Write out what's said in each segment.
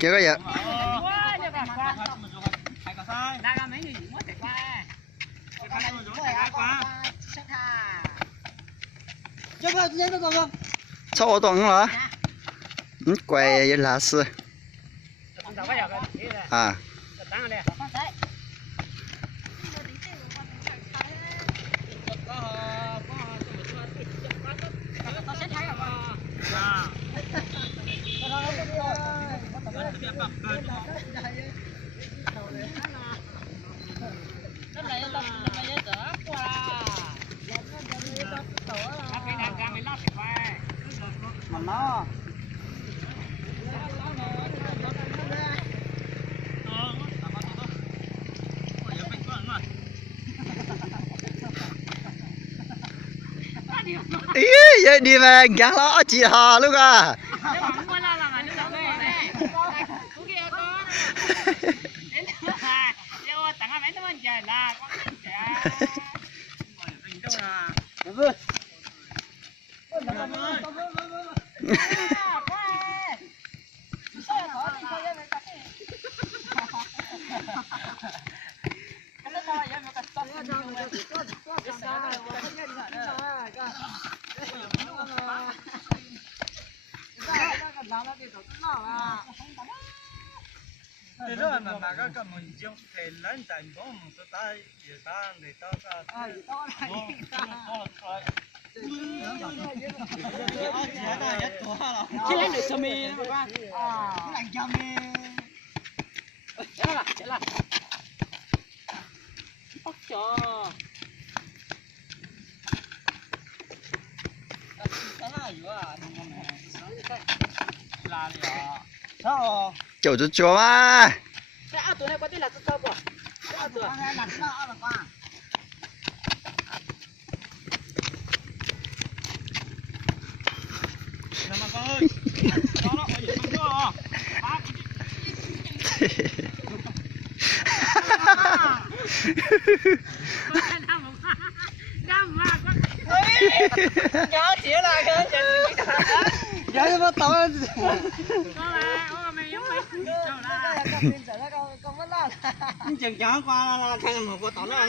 Kia có gì? Sao tôi hả? Quay với lá sư. À. Mà nó ý vậy đi mà gắn lõ chị họ lúc à. thì đó mà cái mình dùng thì lớn thành có một số tay gì ta để tao ta Chứ lấy được sơ mi nó qua. lạnh chăm đi Chết là. Ốc cho. sao Chỗ cho chúa mà. Cái áo tụi này có tên là sao bỏ. Cái áo tụi. lạnh nó là qua mà con ơi nó phải giữ con chưa Nhớ chỉ là cái vậy mà tao chừng chó qua là thằng một của tao nó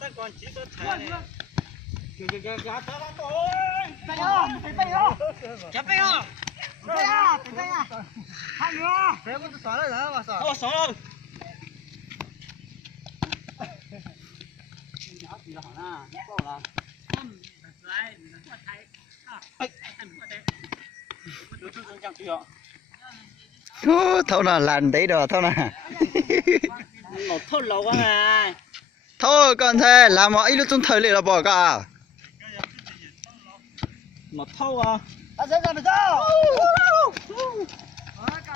tất còn chỉ có thẻ này chắp bay không hai nữa thế con xóa rồi hả mà xóa xóa rồi Thâu nào làm đấy đó thâu nào. một thôn lâu quá à. Thôi còn thế làm mọi lúc trong thời lệ là bỏ cả. Một thâu à.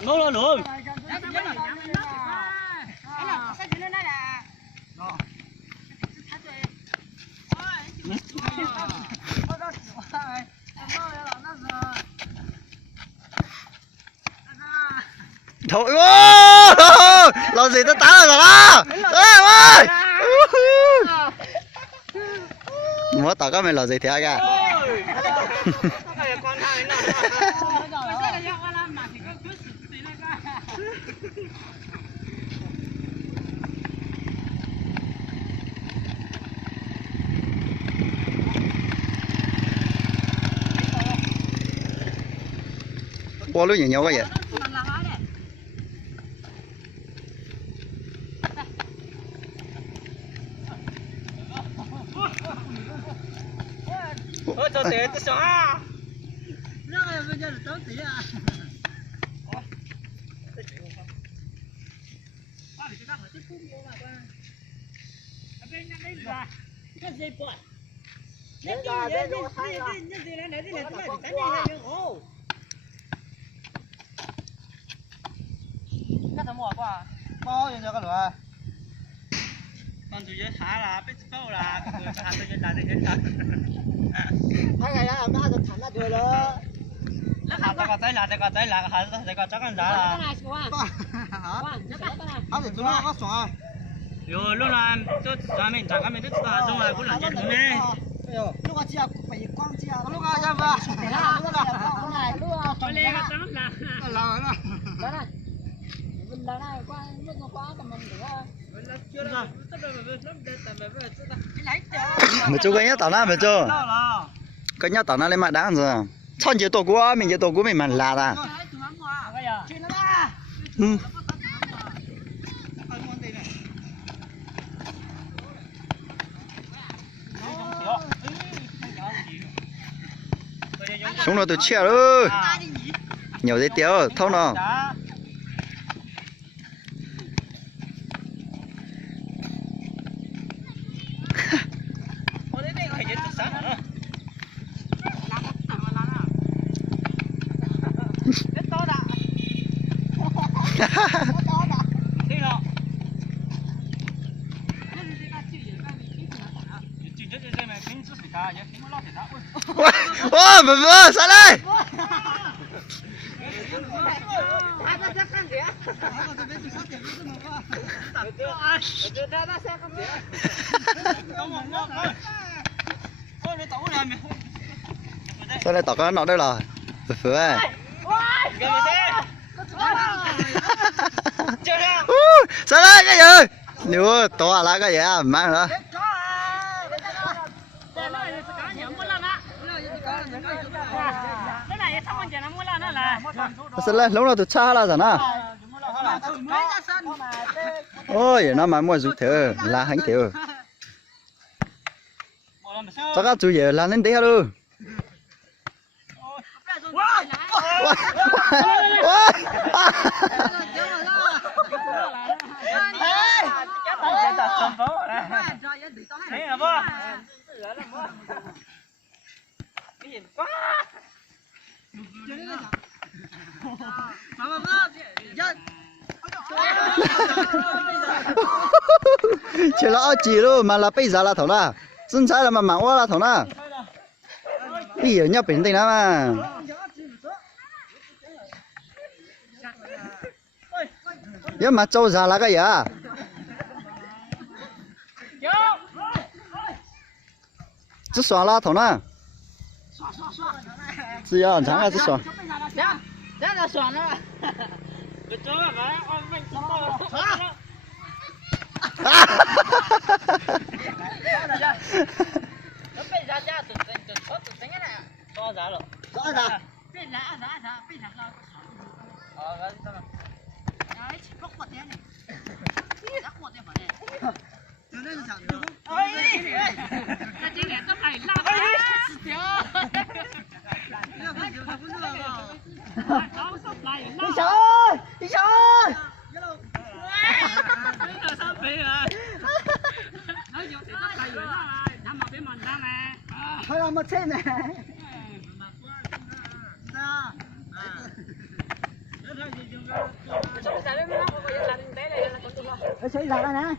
nô lên luôn Thôi làm gì tao táo rồi đó. Ê ơi. Mua tao có mày làm gì thế kìa. Qua lúc nhiều cái gì. ôi cho tiền tôi xóa Nó bây giờ là tốn tỷ à. Cái gì vậy? Cái gì này để cái thằng mỏ quá. bao nhiêu cái loại Con chủ yếu thả là biết câu là người thả tôi nhận được hết hai ngày đó đã được thẳng ra rồi đó thả tôi có tới là thả tôi có chắc ăn đã là hả thì chúng nó có xóa rồi lúc là tôi ra mình chẳng có mình biết là xong rồi cũng là nhận được đi lúc à chia phải quăng chia lúc nào ra vào lúc này lúc Tôi lên cái tấm là. là nó đó này mình đó này qua lúc nó qua tầm mình được Chưa đâu. Tôi đâu mà lắm để tầm về chưa ta. Mà chú cái nhá tao na mà chú. là Cái nhá tao na lên mặt đáng rồi. Chọn chế tổ của mình chế tổ của mình mà là ta. chuyện nó ra Ừ. Chúng nó từ chia rồi. Nhiều dây tiêu, thâu nào. Ô, mà sao đây? Sao đây tao có nó đây là vừa ấy. Sao đây cái gì? Nếu to là cái gì à? Mang nữa. Sao đây lúc nào tụi cha là gì nè? Ôi, nó mà mua rút thử là hành thử. Chắc các chú giờ là lên tí rồi. Chỉ là chỉ luôn mà là bây giờ là thằng nào, chân trái là mà mảng quá là thằng nào. Bây giờ nhá bình tĩnh lắm mà. Giờ mà trâu già là cái gì à? Chứ xóa là thằng nào? Gì à? Chẳng là chứ xóa. ra là xoắn đó Cái chỗ là phải ôm mình không có. Nó bây giờ ra tụi tính cái này. To giá rồi. rõ ràng Bây giá giá bây giờ là. Cái sao nào? đấy chỉ có quạt thế này chắc quạt thế phải này từ đây là chẳng Ôi, cái chuyện này tao phải làm. đi sợ đi sợ thôi làm một thêm này xảy ra đây nè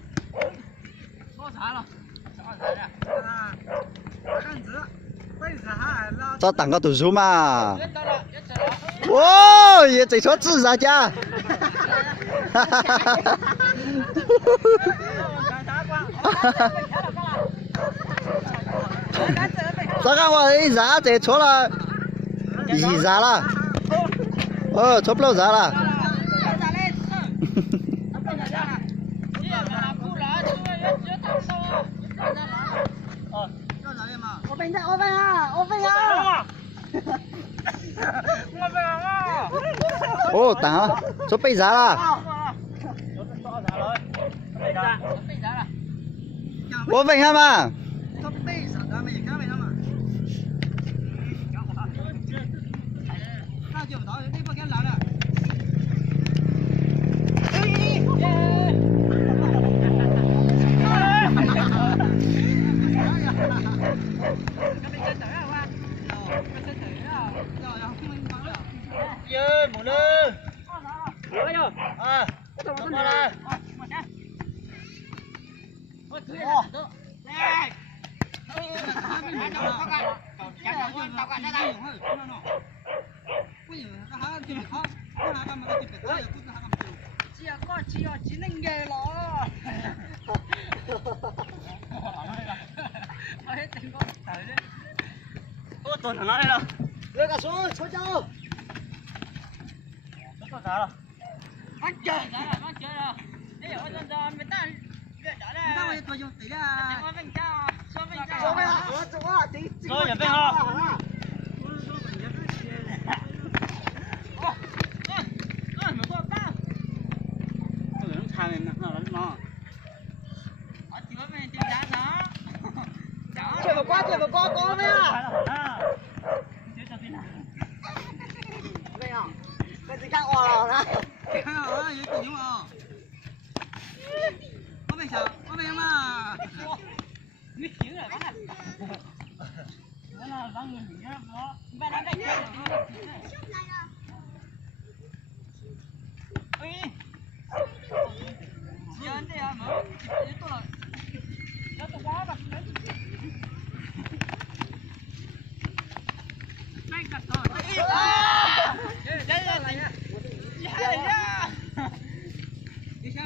Cho tặng cái tủ xuống mà. Wow, ये chỉ số自杀家。sao cái hoa ấy giá chỉ số là gì giá là? Chốt lâu giá là. Ô, tặng á, số bây giá là. Ô, vậy hả mà? Một lư. Không có là. Chỉ nên nghề nó hết tình con trời đấy. Ô tuần thằng nó đây đâu? Lên cả xuống, xuống cháu. Nó có sao đâu? Bắt chơi rồi. Đây ở trên giờ người ta lựa chọn đây. Sao vậy tôi dùng tí ra. Cho mình cho, cho mình cho. Xuống đây, xuống đó, tí. Rồi nhập bên ho. Nó có bao. Nó thang lên nó nó. Ở chỉ có mình tìm giá đó. Chuyển vào qua có đấy à. Đây à. Cái gì khác ồ đó. Có mình sao? Có mình mà. Biết chữ rồi bắn à. Nó là bắn người gì đó. Ba đánh đây chơi. Ui. Giờ anh đây à mở. Tôi là nó tôi quá bật lên. Này cắt thôi. Đây là này nha. Đi sao